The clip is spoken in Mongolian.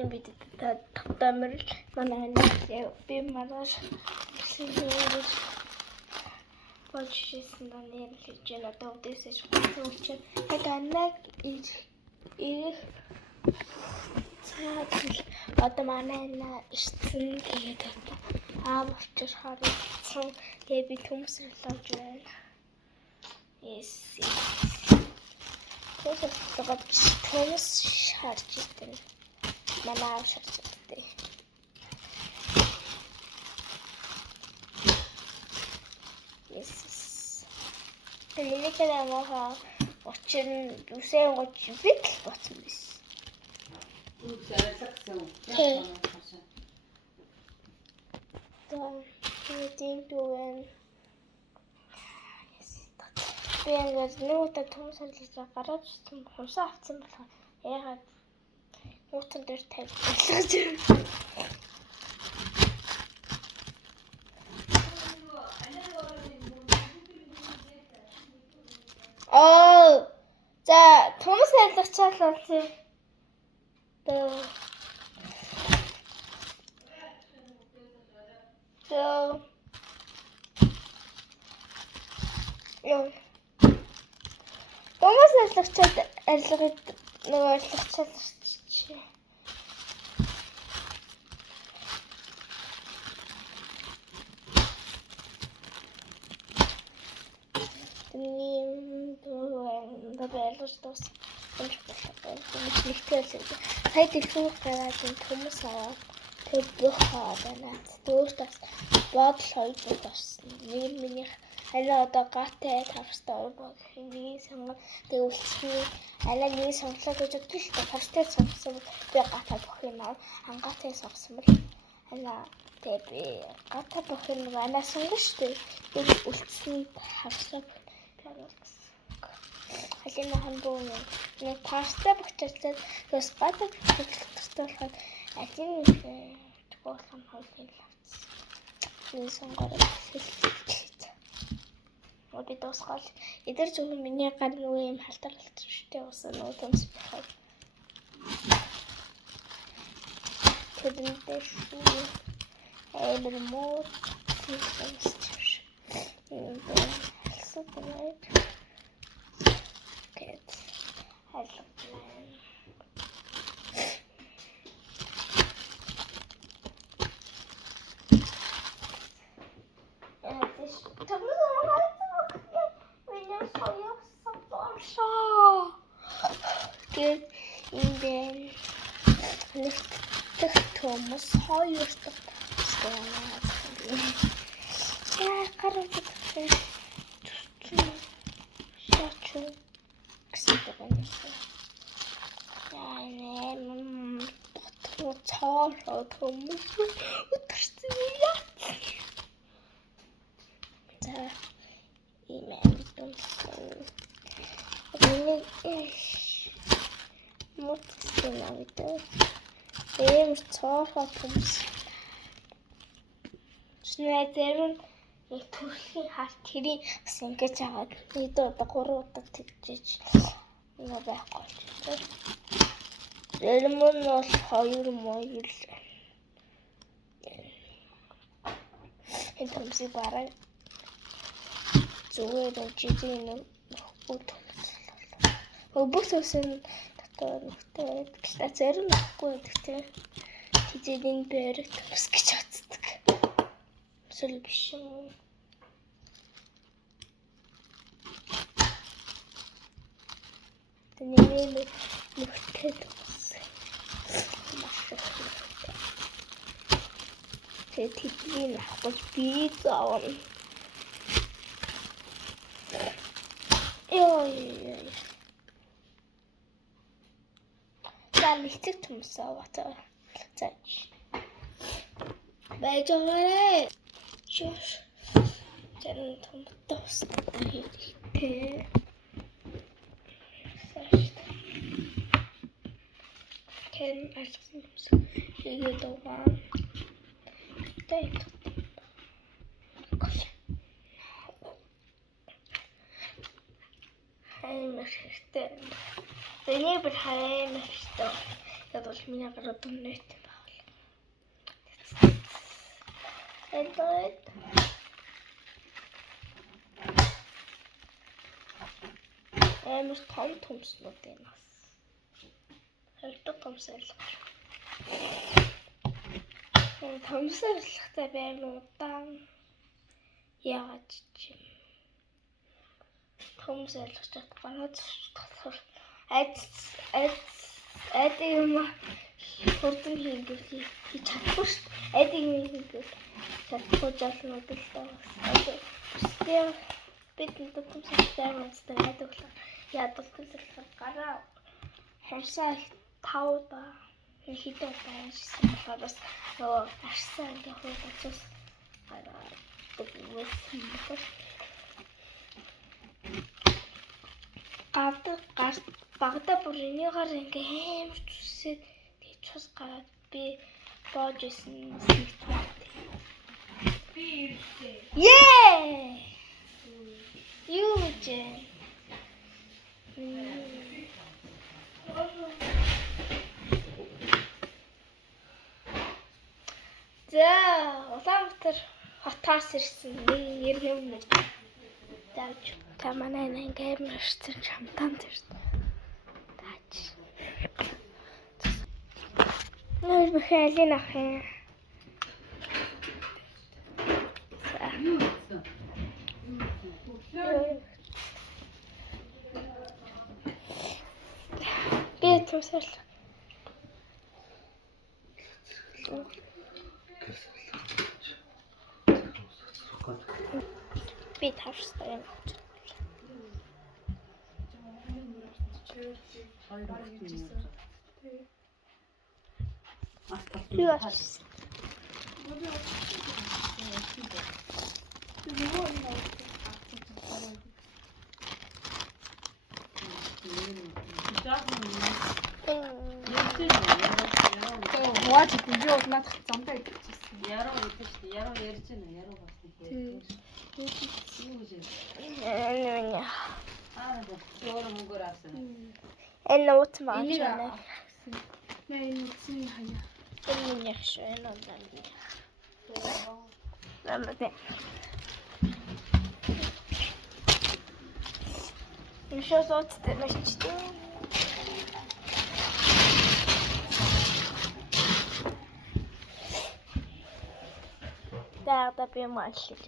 тийм бид тавтамир манай би маргааш хэлсэн болчихсон нэр хэлж байна. Одоо үдээсэж болчихсон. Танаг ирэх цаад одоо манай ирсэн тэгээд очиж харагдсан. Тэгээд би төмс олж байна. Yes. Төмс шарж идэв. Манай шарж идэв. Yes. Миний кадамаа очин үсэн гоч бит болсон биш. Би ингээд нүүтэ том сарлж гараад хумсаа авсан болохоор яагаад нүүтэн дээр тавьж байлгаж за том сарлгачаал болсон. Томас арилгачаад арилгад нөгөө арилгачаад чи. Байлгаж сая дэлхүү гараад хүмүүс аваад тэг бохоо байна. Дөөс бодол хоёр болсон. Нэг минийх аль одоо гатаа тавстай баг нэг сонгоо тэг үлчний аль нэг сонглоо гэж бодчих л та тавстай сонгосон би гатаа бох юм аа ангатай сонгосон бол аль тэг би гатаа бох юм анаа сонгоно штэ тэг үлчний тавстай алин махан боо нэг тавстай бохчихсан бас гатаа бохчихсан болохоор алин төгөөлөн хойсон лавц нэг сонгороо Оди тосгол эдэр зөвхөн миний гар нөгөө юм халтар болчихтой уусаа нөгөө төмс бахад. Тэдэнтэй шүү. Эбэр мод системс. Супер. Гэт. Алло. Тэгээд энэ нэгтгэх Томас хоёр дахь байна. Яа гараад шачуу гэсэн байна. Яа батруу цаашаа Томас утарсан яа. За имэн томсон. Мутсан авидаа. Цаашаа Томас. Snäder нэг төрхийн харт тэрийг бас ингэж аваад нэг удаа 3 удаа тэгжиж нэг байхгүй. Элмон бол 2 моёл. Энэ Томс бараг зүгээр жижиг нэг Өбөс үсэн дотор нөхтэй гэхдээ зарим нөхгүй гэхдээ хизээний бэрэг Томс гэж боддог. Эсвэл биш юм. Тэний нөхтэй Томс. Тэдний авах би заавал. Ой. Нэгтгэх Томс аваа. За. Баяжаарай. Шш. Тэрэн Томс хийхдээ. Хэн ажсан Томс хийгээд байгаа. Тэг. Хаймархтай. Тэний бүр хаймархтай. Ядаж миний гараа дүннэт юм байна. Эдээд. Амар том төмснүүд энэ бас. Хөлтөг төмсөрлөг. Төмсөрлөхтэй байм удаан яагаад чи төмсөрлөх чадвараа зөвшөөрөх айд юм хурдан хийгээд хийж чадахгүй шүү дээ. Айд юм хийгээд чадахгүй жаалнууд л даа. Бид төмсөрлөхтэй мэддэг байдаг л яадаг төмсөрлөх гараа хамсаа 5 да хийдэг байсан болохоор бас нөгөө арсан ингээ хөөд очиж гараа багада бүр энийгээр ингээ амар зүсээд тийч бас гараад би боож исэн би ирсэн. Юу гэж За, Улаанбаатар хотоос ирсэн нэг юм нэг тааж та манай ингээ амар ирсэн шамтанд ирсэн. Тааж. Нэр бэхэлин ах юм. Би төсөл. Би тавстай юм. Хувааж идэх надад замтай идэх гэсэн. Яруу идэх шүү дээ. Яруу ярьж байна. Яруу бас нэг ярьж. Юу гэж юм? Өөр мөнгөөр авсан. Энэ утас маань байна. Энэ утасны хаяа. Энэ яг шүү энэ ондан би. Намайг. Еще зоцтой мачти. Да, да, би мальчик.